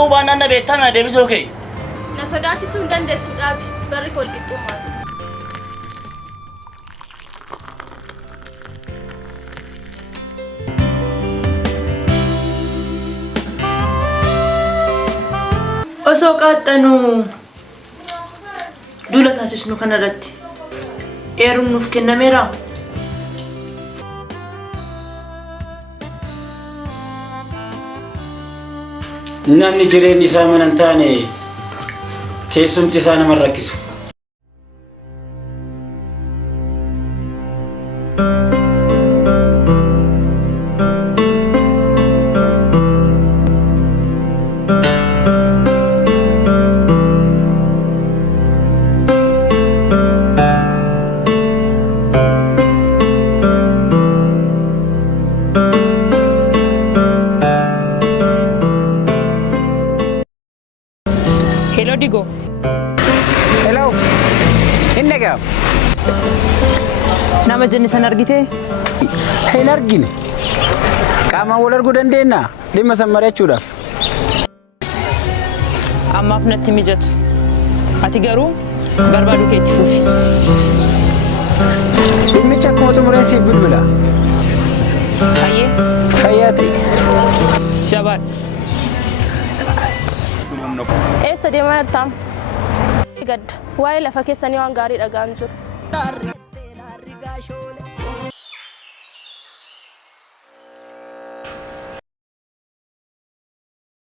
ta'uu baannaan na beektaa na deebisuu kee. Na sodaachisuu hin dandeessu dhaabi. Barri koo walqixxummaati. Osoo qaaxxanuu duula taasisnu kanarratti eeruun nuuf kennameera. Namni jireenyi isaa mana hin taane teessumti isaa nama rakkisu. Hello Digo. Hello. Inni egaa. Nama jenne san argitee? Hin argine. Qaamaan wal arguu dandeenya dhimma san mari'achuudhaaf. Ammaaf natti mijatu. Ati garuu barbaaduu kee itti fufi. Dhimmicha akkuma xumureen siif bilbila. Hayyee. Fayyaa ta'e. Jabaadha. Eessa deemaa jirta? Gadda. Waa'ee lafa keessanii waan gaarii dhaga'an jiru.